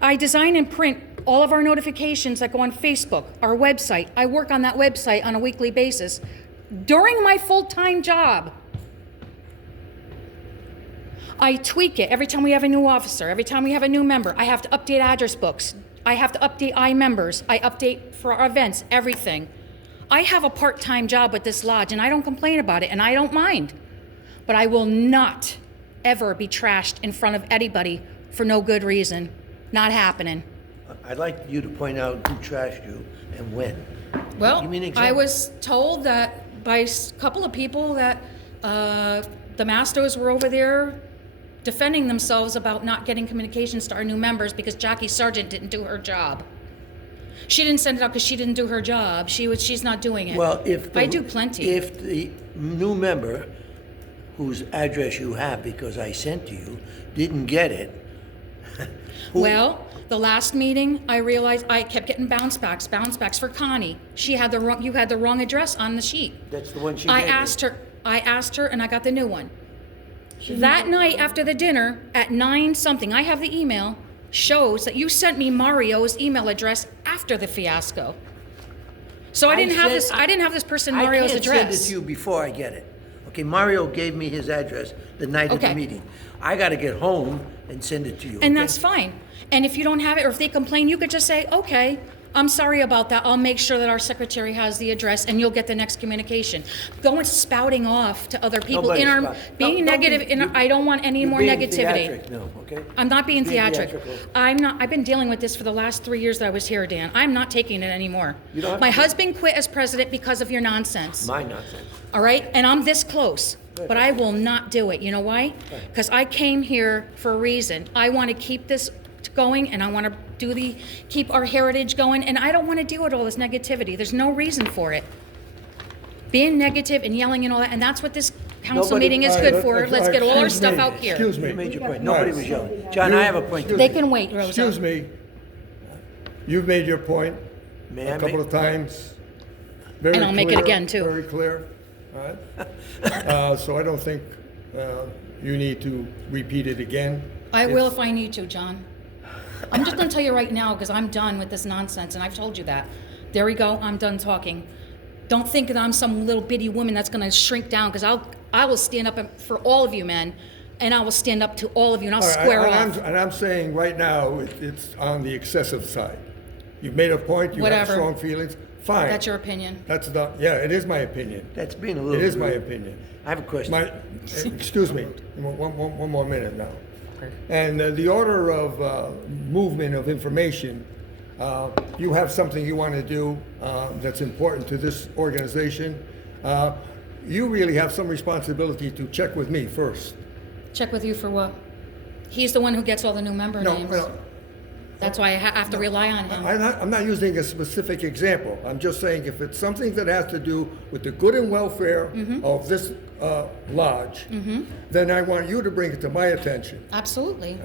I design and print all of our notifications that go on Facebook, our website. I work on that website on a weekly basis during my full-time job. I tweak it every time we have a new officer, every time we have a new member. I have to update address books. I have to update iMembers. I update for our events, everything. I have a part-time job with this lodge, and I don't complain about it, and I don't mind. But I will not ever be trashed in front of anybody for no good reason. Not happening. I'd like you to point out who trashed you and when. Well, Give me an I example. was told that by a couple of people that the Mastos were over there defending themselves about not getting communications to our new members because Jackie Sargent didn't do her job. She didn't send it out because she didn't do her job. She's not doing it. Well, if. I do plenty. If the new member, whose address you have because I sent to you, didn't get it. who- Well, the last meeting, I realized I kept getting bounce backs for Connie. You had the wrong address on the sheet. That's the one she I gave me. asked her and I got the new one. That night after the dinner at 9 something, I have the email, shows that you sent me Mario's email address after the fiasco. So I didn't have this person Mario's I address. can't send it to you before I get it. Okay, Mario gave me his address the night of the Okay. meeting. I gotta get home and send it to you. And okay? that's fine. And if you don't have it, or if they complain, you could just say, okay, I'm sorry about that. I'll make sure that our secretary has the address and you'll get the next communication. Going spouting off to other people Nobody's in our, spout- being Don't negative, be- I don't want any You're more being negativity. theatric now, okay? I'm not being You're being theatrical. theatrical. I've been dealing with this for the last 3 years that I was here, Dan. I'm not taking it anymore. You don't have My to. husband quit as president because of your nonsense. My nonsense. All right, and I'm this close, but I will not do it. You know why? Because I came here for a reason. I want to keep this going, and I want to keep our heritage going, and I don't want to deal with all this negativity. There's no reason for it. Being negative and yelling and all that, and that's what this council Nobody- meeting is All right, good for. Let's get all our stuff out here. Excuse me. You made your point. Nobody was yelling. John, I have a point to They make. can wait, Rosa. Excuse me. You've made your point May a I couple make- of times. Very And I'll make it clear, again, too. Very clear, all right? So I don't think you need to repeat it again. I will if I need to, John. I'm just going to tell you right now because I'm done with this nonsense, and I've told you that. There we go. I'm done talking. Don't think that I'm some little bitty woman that's going to shrink down because I will stand up for all of you men, and I will stand up to all of you, and I'll All right, square and off. I'm saying right now, it's on the excessive side. You've made a point, you have Whatever. strong feelings, fine. That's your opinion. That's not, yeah, it is my opinion. That's being a little. It is my rude. opinion. I have a question. Excuse me, one more minute now. And the order of movement of information, you have something you want to do that's important to this organization. You really have some responsibility to check with me first. Check with you for what? He's the one who gets all the new member No, names. no, That's why I have to rely on him. I'm not using a specific example. I'm just saying if it's something that has to do with the good and welfare Mm-hmm. of this lodge, then I want you to bring it to my attention. Absolutely.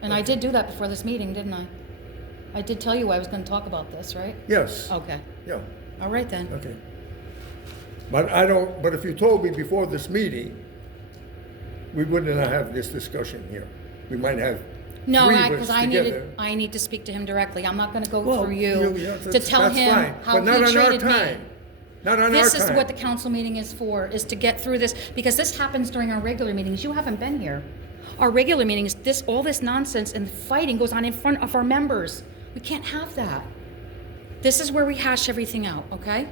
And I did do that before this meeting, didn't I? I did tell you I was going to talk about this, right? Yes. Okay. Yeah, All right then. okay. But but if you told me before this meeting, we wouldn't have this discussion here. We might have No, three of us because together. I need to speak to him directly. I'm not going to go Well, through you yeah, to that's- tell that's him fine, how but not he on our treated me. time. Not on our This is time. what the council meeting is for, is to get through this, because this happens during our regular meetings. You haven't been here. Our regular meetings, all this nonsense and fighting goes on in front of our members. We can't have that. This is where we hash everything out, okay?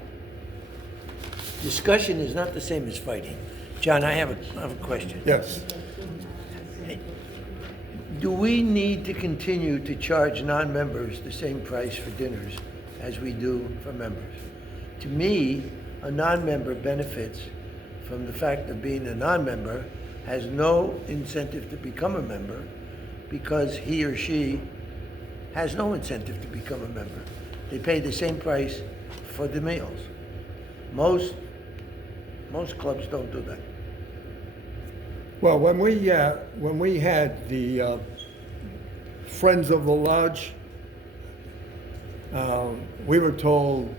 Discussion is not the same as fighting. John, I have a question. Yes. Do we need to continue to charge non-members the same price for dinners as we do for members? To me, a non-member benefits from the fact of being a non-member, has no incentive to become a member because he or she has no incentive to become a member. They pay the same price for the meals. Most clubs don't do that. Well, when we had the Friends of the Lodge, we were told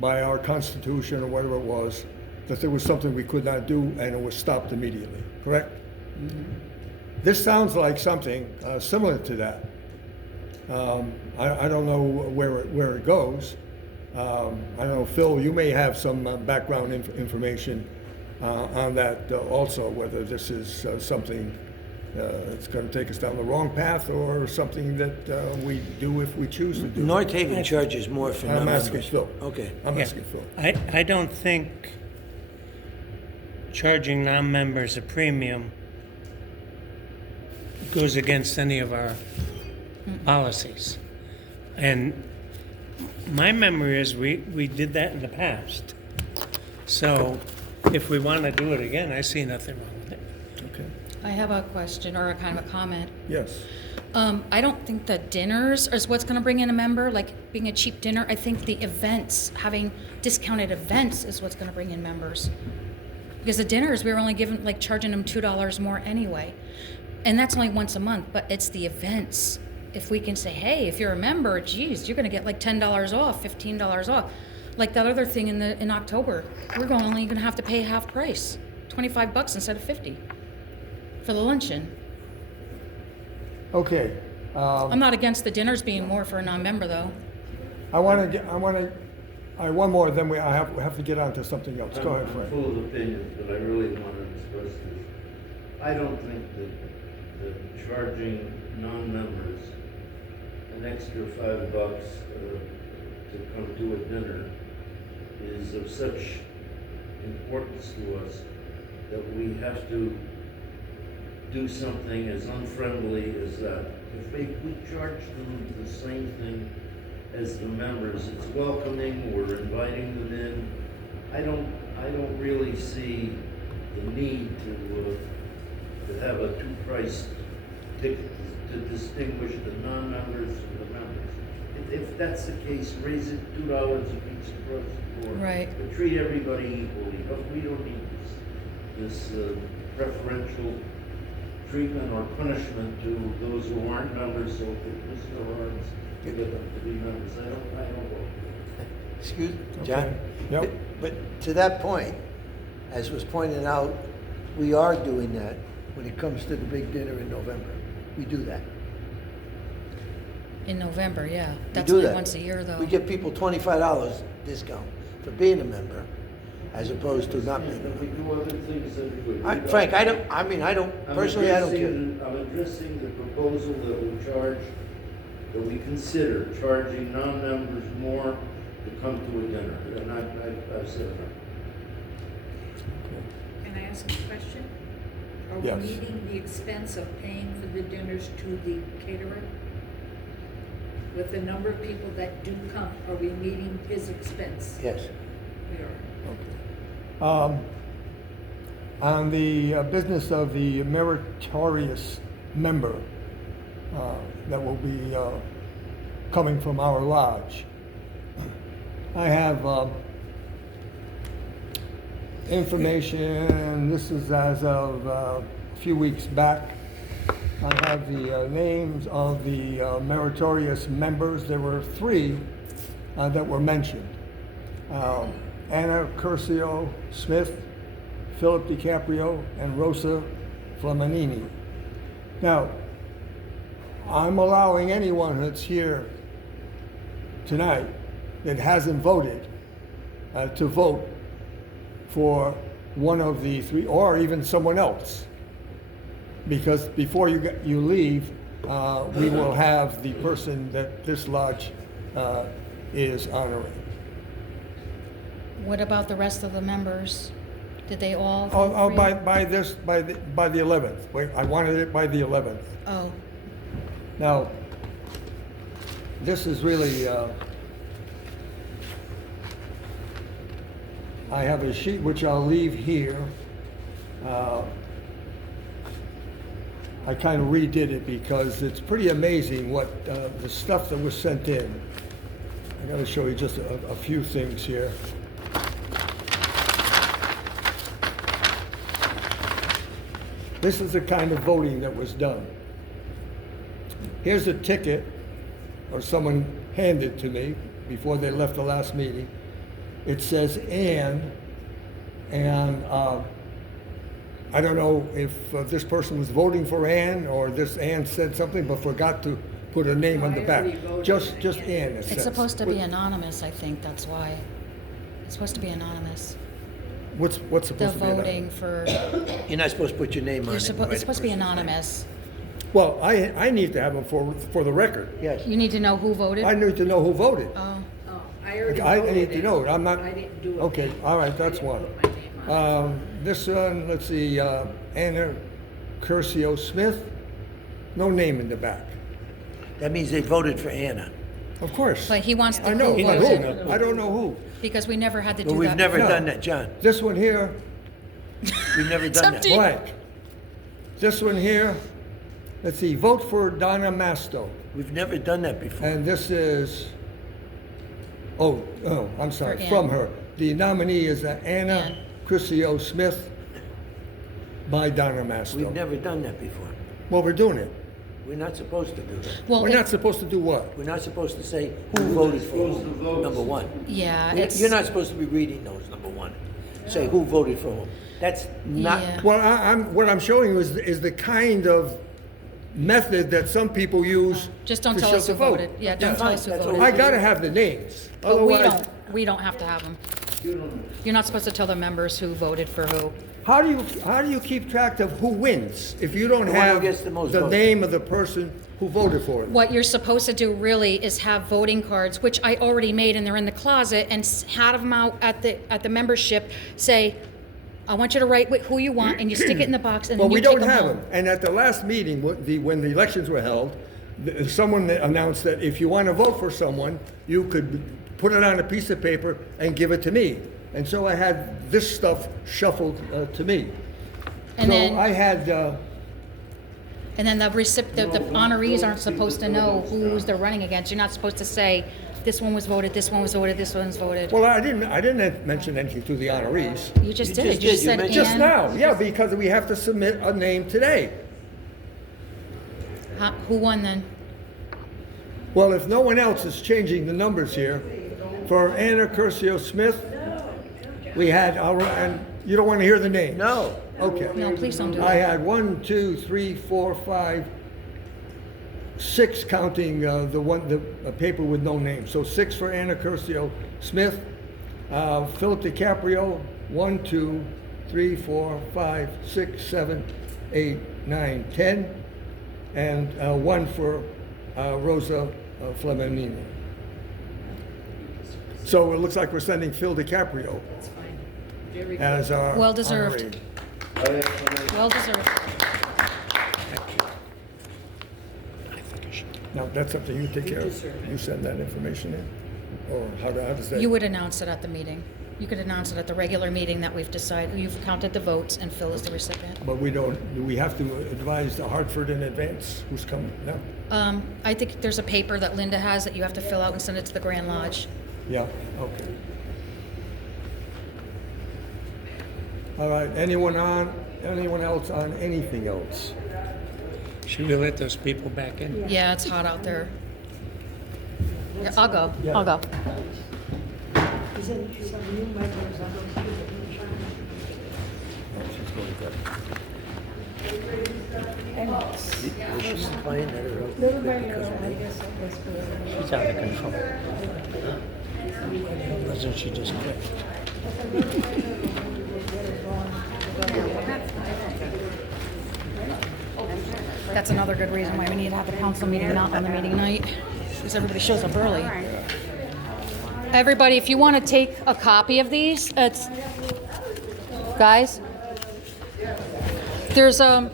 by our constitution or whatever it was that there was something we could not do and it was stopped immediately, correct? This sounds like something similar to that. I don't know where it goes. I don't know, Phil, you may have some background information on that also, whether this is something that's going to take us down the wrong path or something that we do if we choose to do. North Haven charges more for I'm non-members. asking Phil. Okay. I'm Yeah. asking Phil. I don't think charging non-members a premium goes against any of our policies. And my memory is we did that in the past. So if we want to do it again, I see nothing wrong with it. Okay. I have a question or a kind of a comment. Yes. I don't think the dinners is what's gonna bring in a member, like being a cheap dinner. I think the events, having discounted events is what's gonna bring in members. Because the dinners, we were only giving, like charging them $2 more anyway. And that's only once a month, but it's the events. If we can say, hey, if you're a member, geez, you're gonna get like $10 off, $15 off. Like that other thing in October, we're only gonna have to pay half price, $25 instead of $50 for the luncheon. Okay. I'm not against the dinners being more for a non-member though. I one more, then I have to get on to something else. Go ahead, I'm Frank. full of opinions, but I really want to express this. I don't think that charging non-members an extra $5 to come to a dinner is of such importance to us that we have to do something as unfriendly as that. If we charge them the same thing as the members, it's welcoming, we're inviting them in. I don't really see the need to have a two-price ticket to distinguish the non-members from the members. If that's the case, raise it $2 a piece across the board. Right. But treat everybody equally. We don't need this preferential treatment or punishment to those who aren't members, so if Mr. Lawrence can get them to be members. I don't vote. Excuse, John? Okay. Yep. But to that point, as was pointed out, we are doing that when it comes to the big dinner in November. We do that. In November, yeah. We That's do only that. once a year though. We give people $25 discount for being a member, as opposed to not being a But we member. do other things that are good. Frank, I don't personally, I don't care. I'm addressing the proposal that we consider charging non-members more to come to a dinner, and I've said enough. Can I ask a question? Are we Yes. meeting the expense of paying for the dinners to the caterer? With the number of people that do come, are we meeting his expense? Yes. We are. On the business of the meritorious member that will be coming from our lodge, I have information. This is as of a few weeks back. I have the names of the meritorious members. There were 3 that were mentioned. Anna Curcio Smith, Philip DiCaprio, and Rosa Flaminini. Now, I'm allowing anyone that's here tonight that hasn't voted to vote for one of the 3, or even someone else. Because before you leave, we will have the person that this lodge is honoring. What about the rest of the members? Did they all? Oh, vote for you? by the 11th. Wait, I wanted it by the 11th. Oh, Now, this is really, I have a sheet which I'll leave here. I kind of redid it because it's pretty amazing what the stuff that was sent in. I got to show you just a few things here. This is the kind of voting that was done. Here's a ticket, or someone handed to me before they left the last meeting. It says and I don't know if this person was voting for Ann, or this Ann said something but forgot to put a name on the back. I already voted Just for Ann, it says. it's supposed to be anonymous, I think, that's why. It's supposed to be anonymous. What's The supposed to be voting anonymous? for, You're not supposed to put your name on it. it's supposed to be anonymous. Well, I need to have them for the record. Yes. You need to know who voted? I need to know who voted. Oh, Oh, I already I voted need to know it. I'm not. I didn't do it. Okay, all right, that's I didn't one. put my name on it. This one, let's see, Anna Curcio Smith, no name in the back. That means they voted for Anna. Of course. but he wants the I know, who but voted, who? I don't know who. because we never had to do But that. we've never No. done that, John. This one here, We've never It's done up to that. you. blank. This one here, let's see, vote for Donna Masto. We've never done that before. And this is, I'm sorry, For Ann. from her. The nominee is Anna Ann. Crisio Smith by Donna We've Masto. never done that before. Well, we're doing it. We're not supposed to do that. Well, We're not supposed to do what? We're not supposed to say who voted for whom, number one. yeah, You're not supposed to be reading those, number one. Say who voted for whom. That's not, Yeah. Well, what I'm showing you is the kind of method that some people use Just don't to tell show us the who vote. voted. Yeah, don't tell us who That's voted. I gotta have the names. But we Otherwise, don't, we don't have to have them. You're not supposed to tell the members who voted for who. how do you keep track of who wins if you don't The one who have gets the most the votes. name of the person who voted for it? What you're supposed to do really is have voting cards, which I already made, and they're in the closet, and have them out at the membership, say, I want you to write who you want, and you stick it in the box, and Well, then we you take don't them have home. them. And at the last meeting, when the elections were held, someone announced that if you want to vote for someone, you could put it on a piece of paper and give it to me. And so I had this stuff shuffled to me. And So then- I had, And then the honorees aren't supposed to know who's they're running against. You're not supposed to say, this one was voted, this one was voted, this one's voted. well, I didn't mention anything to the honorees. You just You did. just You did. just You said mentioned- Just Ann. now, yeah, because we have to submit a name today. Who won then? Well, if no one else is changing the numbers here, for Anna Curcio Smith, we had, and you don't want to hear the name? no. Okay. No, please don't do I that. had 1, 2, 3, 4, 5, 6 counting the paper with no name. So 6 for Anna Curcio Smith. Philip DiCaprio, 1, 2, 3, 4, 5, 6, 7, 8, 9, 10. And 1 for Rosa Flaminini. So it looks like we're sending Phil DiCaprio as our Well deserved. honoree. Well deserved. Now, that's something you take care of? You send that information in? Or how does that? You would announce it at the meeting. You could announce it at the regular meeting that we've decided. You've counted the votes, and Phil is the recipient. But we don't, do we have to advise the Hartford in advance who's coming? No? I think there's a paper that Linda has that you have to fill out and send it to the Grand Lodge. Yeah, okay. All right, anyone else on anything else? Should we let those people back in? Yeah, it's hot out there. Yeah, I'll go. I'll go. Is it some new members? I don't see it. Was she implying that her Little by little, I guess it was good. She's out of control. Doesn't she just quit? That's another good reason why we need to have the council meeting not on the meeting night, because everybody shows up early. Everybody, if you want to take a copy of these, guys, there's a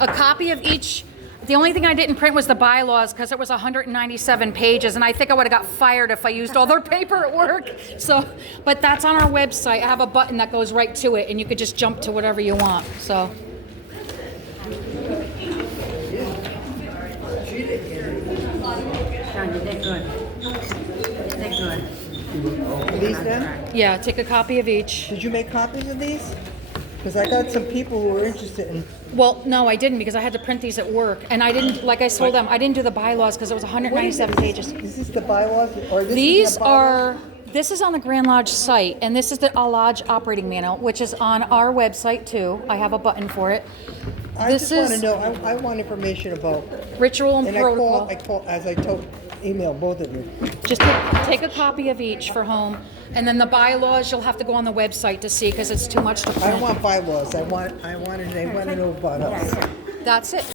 copy of each. The only thing I didn't print was the bylaws because it was 197 pages, and I think I would have got fired if I used all their paper at work. So, but that's on our website. I have a button that goes right to it, and you could just jump to whatever you want. So. John, you did good. You did good. These then? Yeah, take a copy of each. Did you make copies of these? Because I got some people who were interested in. Well, no, I didn't because I had to print these at work. And I didn't, like I told them, I didn't do the bylaws because it was 197 pages. Is this the bylaws or this These is the bylaws? this is on the Grand Lodge site, and this is the Lodge operating manual, which is on our website too. I have a button for it. I This just want to is know, I want information about, ritual and and protocol. as I told, email both of you. Just take a copy of each for home. And then the bylaws, you'll have to go on the website to see because it's too much to I don't print. want bylaws, they want to know about us. That's it.